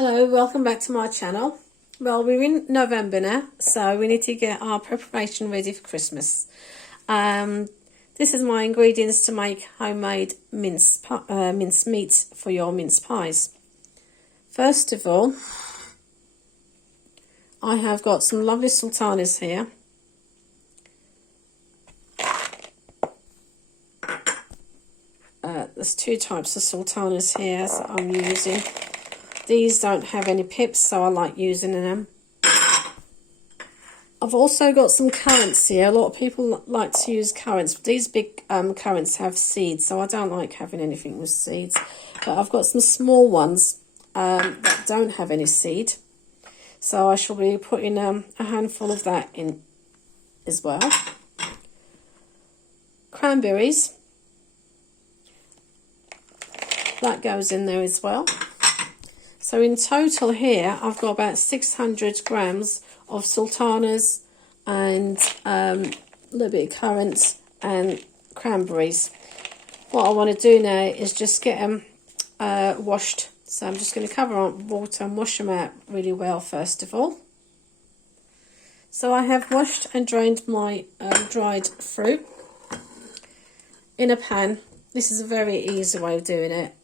Hello, welcome back to my channel. Well, we're in November now, so we need to get our preparation ready for Christmas. This is my ingredients to make homemade mince meat for your mince pies. First of all, I have got some lovely sultanas here. There's two types of sultanas here that I'm using. These don't have any pips, so I like using them. I've also got some currants here. A lot of people like to use currants, but these big currants have seeds, so I don't like having anything with seeds. But I've got some small ones that don't have any seed, so I shall be putting a handful of that in as well. Cranberries, that goes in there as well. So in total here, I've got about 600 grams of sultanas and a little bit of currants and cranberries. What I want to do now is just get them washed. So I'm just going to cover on water and wash them out really well first of all. So I have washed and drained my dried fruit in a pan. This is a very easy way of doing it.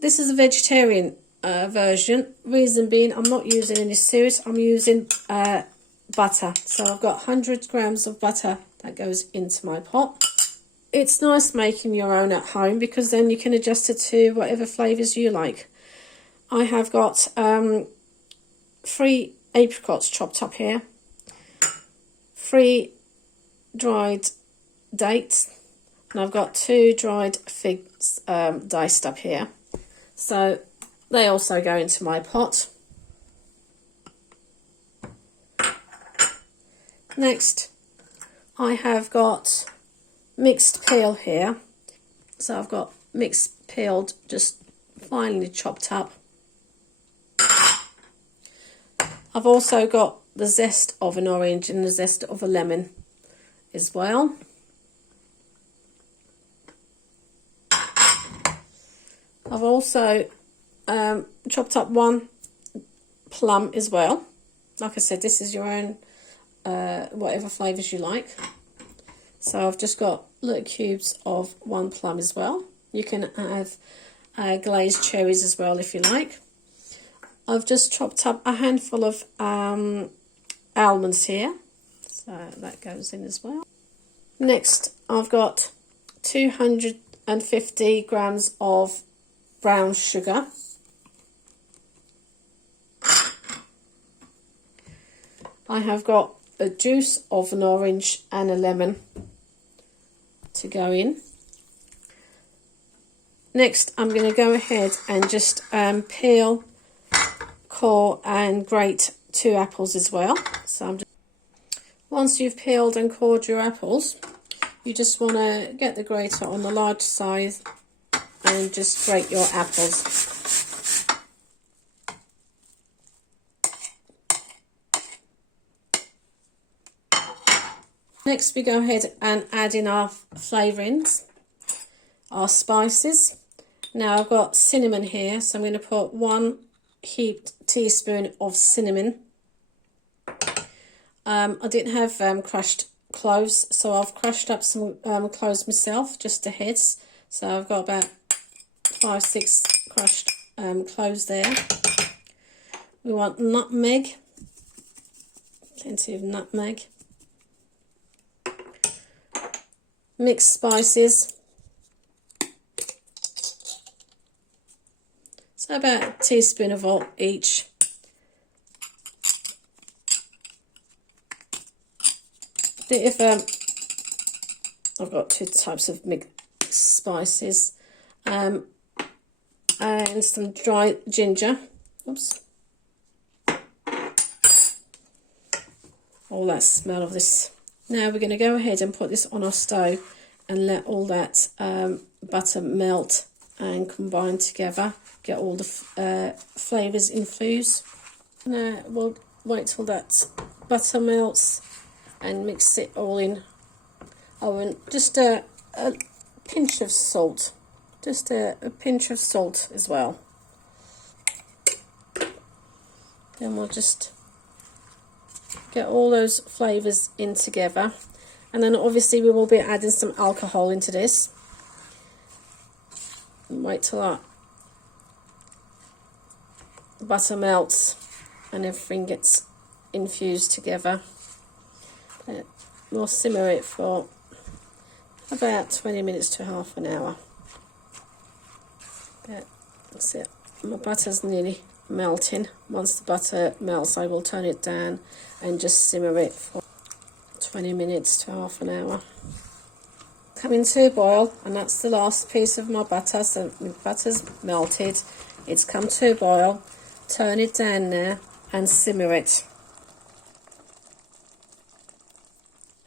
This is a vegetarian version. Reason being, I'm not using any suet. I'm using butter. So I've got 100 grams of butter that goes into my pot. It's nice making your own at home because then you can adjust it to whatever flavours you like. I have got 3 apricots chopped up here, 3 dried dates, and I've got 2 dried figs diced up here. So they also go into my pot. Next, I have got mixed peel here. So I've got mixed peeled, just finely chopped up. I've also got the zest of an orange and the zest of a lemon as well. I've also chopped up 1 plum as well. Like I said, this is your own, whatever flavours you like. So I've just got little cubes of 1 plum as well. You can have glazed cherries as well if you like. I've just chopped up a handful of almonds here. So that goes in as well. Next, I've got 250 grams of brown sugar. I have got a juice of an orange and a lemon to go in. Next, I'm going to go ahead and just peel, core and grate 2 apples as well. So I'm just, once you've peeled and cored your apples, you just want to get the grater on the large size and just grate your apples. Next we go ahead and add in our flavourings, our spices. Now I've got cinnamon here, so I'm going to put 1 heaped teaspoon of cinnamon. I didn't have crushed cloves, so I've crushed up some cloves myself, just to heads. So I've got about 5-6 crushed cloves there. We want nutmeg, plenty of nutmeg. Mixed spices, so about a teaspoon of all each. If I've got 2 types of mixed spices. And some dry ginger. Oops. All that smell of this. Now we're going to go ahead and put this on our stove and let all that butter melt and combine together. Get all the flavours infused. Now we'll wait till that butter melts and mix it all in. Oh, and just a pinch of salt. Just a pinch of salt as well. Then we'll just get all those flavours in together. And then obviously we will be adding some alcohol into this. And wait till that butter melts and everything gets infused together. We'll simmer it for about 20 minutes to half an hour. That's it. My butter's nearly melting. Once the butter melts, I will turn it down and just simmer it for 20 minutes to half an hour. Coming to a boil, and that's the last piece of my butter. So my butter's melted, it's come to a boil. Turn it down now and simmer it.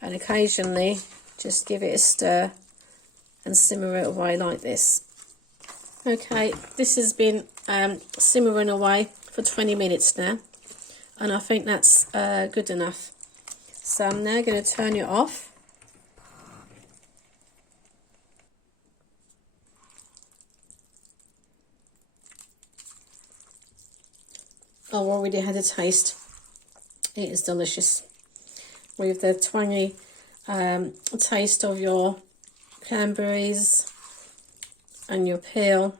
And occasionally just give it a stir and simmer it away like this. Okay, this has been simmering away for 20 minutes now, and I think that's good enough. So I'm now going to turn it off. I've already had a taste. It is delicious. With the twangy taste of your cranberries and your peel,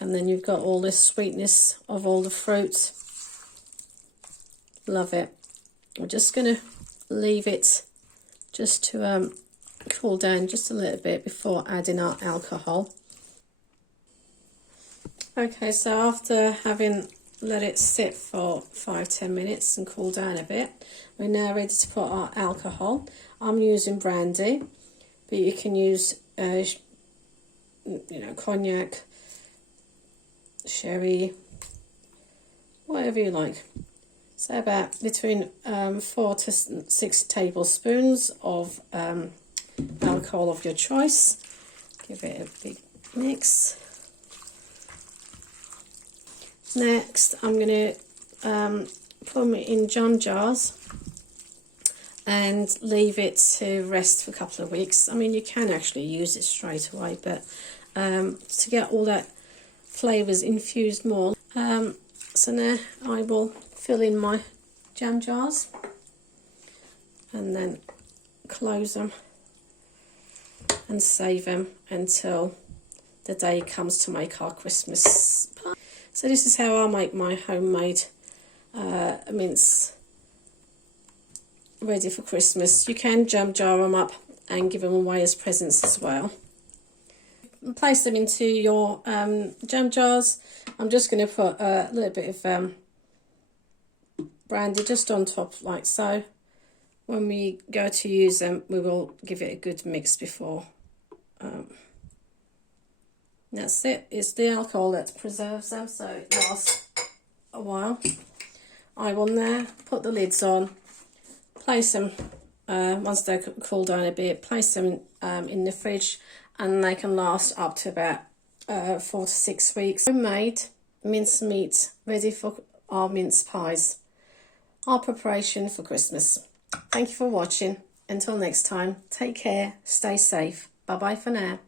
and then you've got all this sweetness of all the fruit. Love it. We're just going to leave it just to cool down just a little bit before adding our alcohol. Okay, so after having let it sit for 5-10 minutes and cool down a bit, we're now ready to put our alcohol. I'm using brandy, but you can use cognac, sherry, whatever you like. So about between 4 to 6 tablespoons of alcohol of your choice. Give it a big mix. Next, I'm going to put them in jam jars and leave it to rest for a couple of weeks. I mean, you can actually use it straight away, but to get all that flavours infused more. So now I will fill in my jam jars and then close them and save them until the day comes to make our Christmas pie. So this is how I make my homemade mince ready for Christmas. You can jam jar them up and give them away as presents as well. Place them into your jam jars. I'm just going to put a little bit of brandy just on top like so. When we go to use them, we will give it a good mix before. That's it. It's the alcohol that preserves them, so it lasts a while. I will now put the lids on, place them, once they're cooled down a bit, place them in the fridge, and they can last up to about 4 to 6 weeks. Homemade mince meat ready for our mince pies. Our preparation for Christmas. Thank you for watching. Until next time, take care, stay safe. Bye bye for now.